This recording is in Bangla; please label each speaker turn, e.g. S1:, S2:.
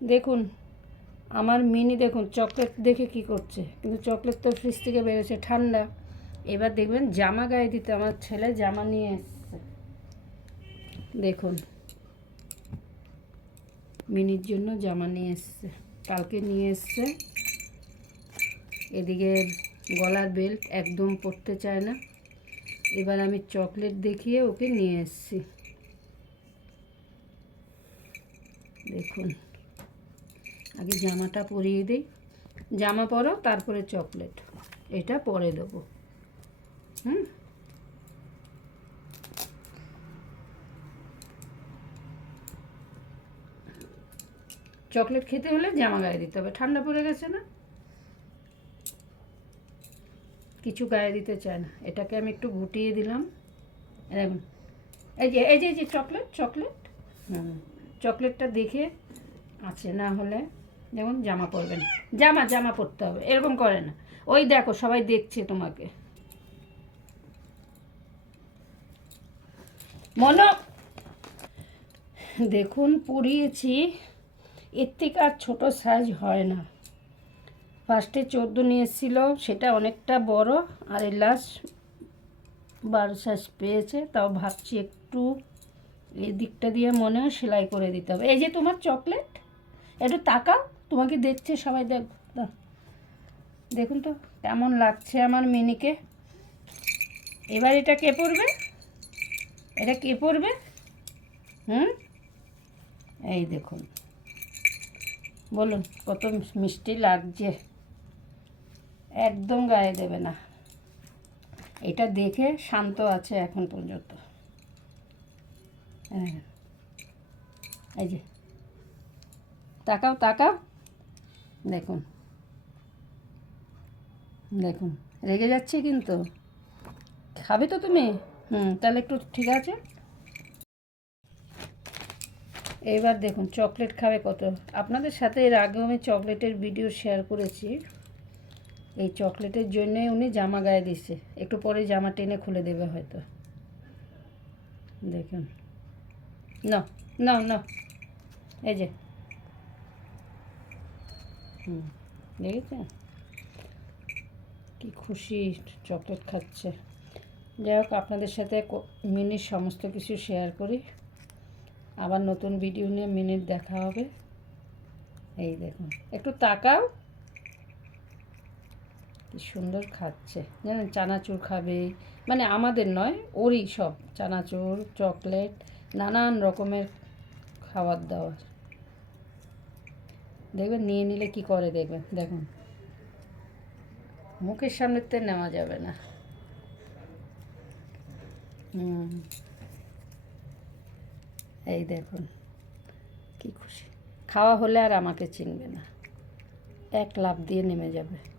S1: দেখুন, আমার মিনি দেখুন, চকলেট দেখে কি করছে। কিন্তু চকলেট তো ফ্রিজ থেকে বেরোচ্ছে, ঠান্ডা। এবার দেখবেন জামা গায়ে দিতে আমার ছেলে জামা নিয়ে এসছে। দেখুন, মিনির জন্য জামা নিয়ে এসছে, কালকে নিয়ে এসছে। এদিকে গলার বেল্ট একদম পরতে চায় না। এবার আমি চকলেট দেখিয়ে ওকে নিয়ে এসছি। দেখুন। আগে জামাটা পরিয়ে দিই। জামা পরো, তারপরে চকলেট। এটা পরে দেবো। হুম? চকলেট খেতে হলে জামা গায়ে দিতে হবে। ঠান্ডা পড়ে গেছে না? কিছু গায়ে দিতে চায় না। এটাকে আমি একটু গুটিয়ে দিলাম। এই যে এই যে, চকলেট চকলেট। হুম। চকলেটটা দেখে আছে না হলে যেমন জামা পরবেন জামা জামা পরতে হবে, এরকম করে না। ওই দেখো, সবাই দেখছে তোমাকে। মনো, দেখুন, পরিয়েছি। এর থেকে আর ছোটো সাইজ হয় না। ফার্স্টে চোদ্দ নিয়ে সেটা অনেকটা বড়, আর এই লাস্ট বারো সাইজ পেয়েছে, তাও ভাবছি একটু এই দিকটা দিয়ে মনে হয় সেলাই করে দিতে হবে। এই যে তোমার চকলেট একটু তাকাও। তোমাকে দেখছে সবাই, দেখ। দেখুন তো, কেমন লাগছে আমার মিনিকে। এবার এটা কে পড়বে এটা কে পড়বে হুম? এই দেখুন। বলুন, কত মিষ্টি লাগছে। একদম গায়ে দেবে না। এটা দেখে শান্ত আছে এখন পর্যন্ত। হ্যাঁ। এই যে। তাকাও তাকাও। দেখুন। দেখুন, রেগে যাচ্ছে কিন্তু। খাবে তো তুমি? হুম, তাহলে একটু ঠিক আছে। এবার দেখুন, চকলেট খাবে কত? আপনাদের সাথে এর আগেও আমি চকলেটের ভিডিও শেয়ার করেছি। এই চকলেটের জন্যই উনি জামা গায়ে দিচ্ছে। একটু পরে জামা টেনে খুলে দেবে হয়তো। দেখুন। না না না এই যে। হুম দেখেছেন কি খুশি, চকলেট খাচ্ছে। যাই হোক, আপনাদের সাথে মিনির সমস্ত কিছু শেয়ার করি। আবার নতুন ভিডিও নিয়ে মিনিট দেখা হবে। এই দেখুন, একটু তাকাও। কি সুন্দর খাচ্ছে। জানেন, চানাচুর খাবে। মানে আমাদের নয়, ওরই সব। চানাচুর, চকলেট, নানান রকমের খাবার দাবার। দেখবেন, নিয়ে নিলে কি করে দেখবেন? দেখুন। মুখের সামনেতে নেওয়া যাবে না। এই দেখুন, কি খুশি। খাওয়া হলে আর আমাকে চিনবে না। এক লাভ দিয়ে নেমে যাবে।